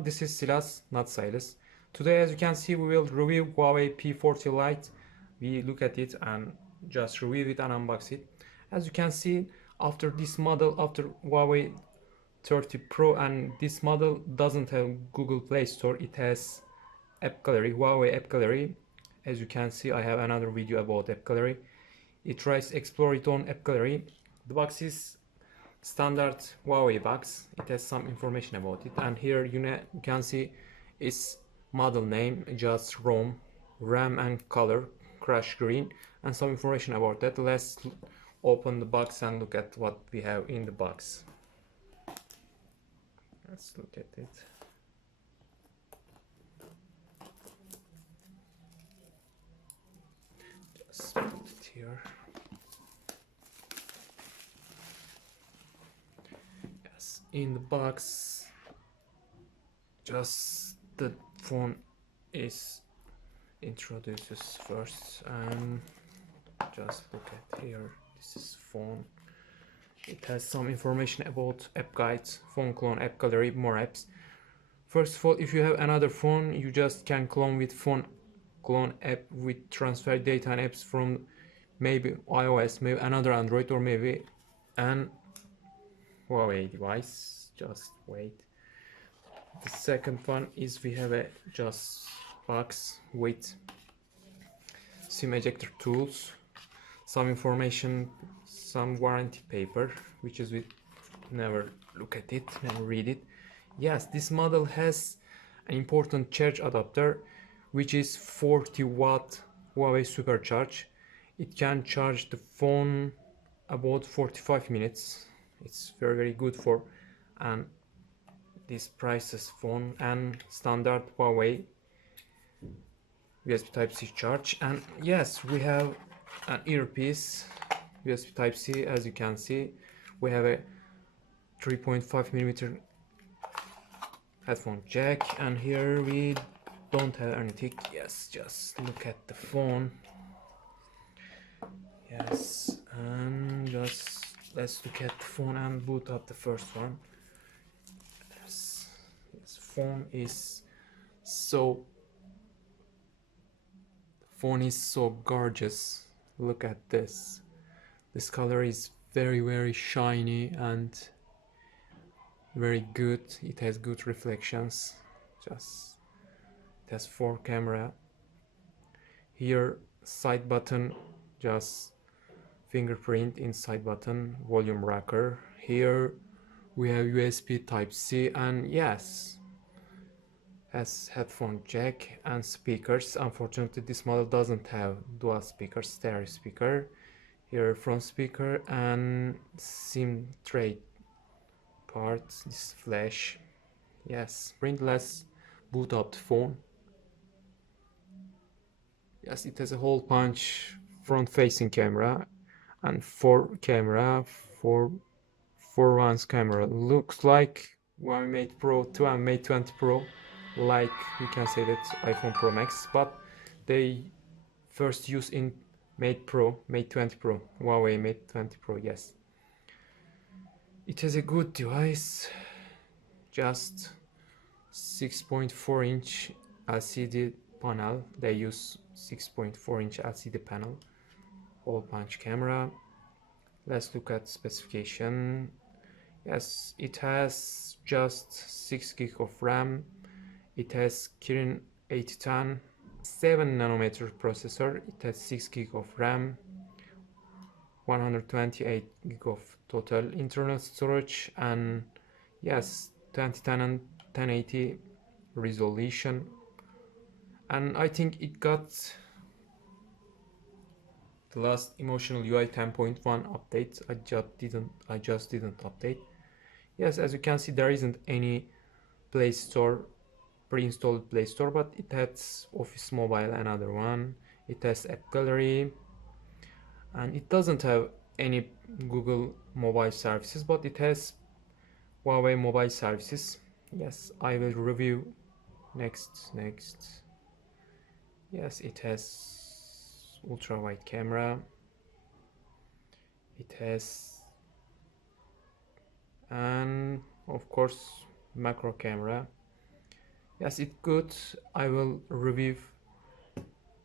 everyone, this is Silas, not Silas. Today, as you can see, we will review Huawei P40 Lite. We look at it and just review it and unbox it. As you can see, after this model, after Huawei 30 Pro, and this model doesn't have Google Play Store, it has App Gallery, Huawei App Gallery. As you can see, I have another video about App Gallery. It tries explore it on App Gallery. The box is standard Huawei box. It has some information about it, and here you can see its model name, just ROM, RAM and color, crash green, and some information about that. Let's open the box and look at what we have in the box. Let's look at it. Just put it here. In the box, just the phone is introduces first, and just look at here. This is phone. It has some information about app guides, phone clone, app gallery, more apps. First of all, if you have another phone, you just can clone with phone clone app with transfer data and apps from maybe iOS, maybe another Android, or maybe an Huawei device. Just wait. The second one is we have a just box with SIM ejector tools, some information, some warranty paper, which is we never look at it, never read it. Yes, this model has an important charge adapter, which is 40-watt Huawei Supercharge. It can charge the phone about 45 minutes. It's very good for this prices phone and standard Huawei USB Type-C charge. And yes, we have an earpiece USB Type-C. As you can see, we have a 3.5mm headphone jack, and here we don't have anything. Yes, just look at the phone. Yes, and just let's look at the phone and boot up the first one. Yes, this phone is so gorgeous. Look at this. This color is very shiny and very good. It has good reflections. Just it has 4 camera. Here side button, just fingerprint inside button, volume rocker. Here we have USB Type-C, and yes, has headphone jack and speakers. Unfortunately, this model doesn't have dual speaker, stereo speaker. Here front speaker and SIM tray part, this flash. Yes, printless boot up the phone. Yes, it has a hole punch front facing camera and 4 camera, 4 ones camera. Looks like Huawei Mate Pro 2 and Mate 20 Pro, like we can say that iPhone Pro Max, but they first use in Mate Pro, Mate 20 Pro, Huawei Mate 20 Pro. Yes, it has a good device, just 6.4-inch LCD panel. They use 6.4-inch LCD panel, hole punch camera. Let's look at specification. Yes, it has just 6 gig of RAM. It has Kirin 8010 7nm processor. It has 6 gig of RAM, 128 gig of total internal storage, and yes, 2010 and 1080 resolution. And I think it got the last emotional UI 10.1 update. I just didn't update. Yes, as you can see, there isn't any Play Store, pre-installed Play Store, but it has Office Mobile, another one. It has App Gallery, and it doesn't have any Google mobile services, but it has Huawei mobile services. Yes, I will review next. Yes, it has ultra wide camera. It has, and of course, macro camera. Yes, it's good. I will review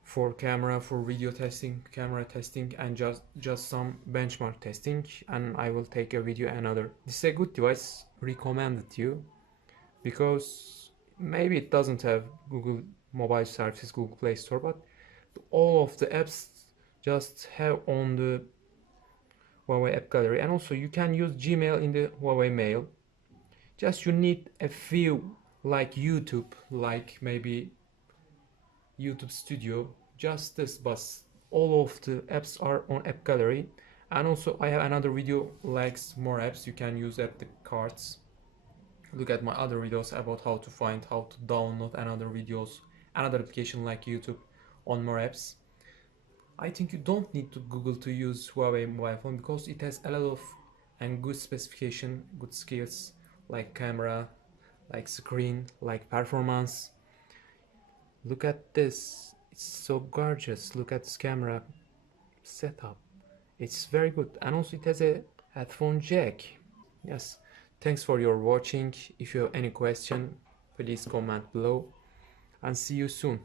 for camera, for video testing, camera testing, and just some benchmark testing, and I will take a video another. This is a good device, recommended you, because maybe it doesn't have Google mobile services, Google Play Store, but all of the apps just have on the Huawei app gallery, and also you can use Gmail in the Huawei mail. Just you need a few, like YouTube, like maybe YouTube Studio, just this, but all of the apps are on app gallery. And also I have another video likes more apps you can use at the cards. Look at my other videos about how to find, how to download another videos, another application like YouTube on more apps. I think you don't need to Google to use Huawei mobile phone, because it has a lot of and good specification, good skills, like camera, like screen, like performance. Look at this, it's so gorgeous. Look at this camera setup, it's very good. And also it has a headphone jack. Yes, thanks for your watching. If you have any question, please comment below, and see you soon.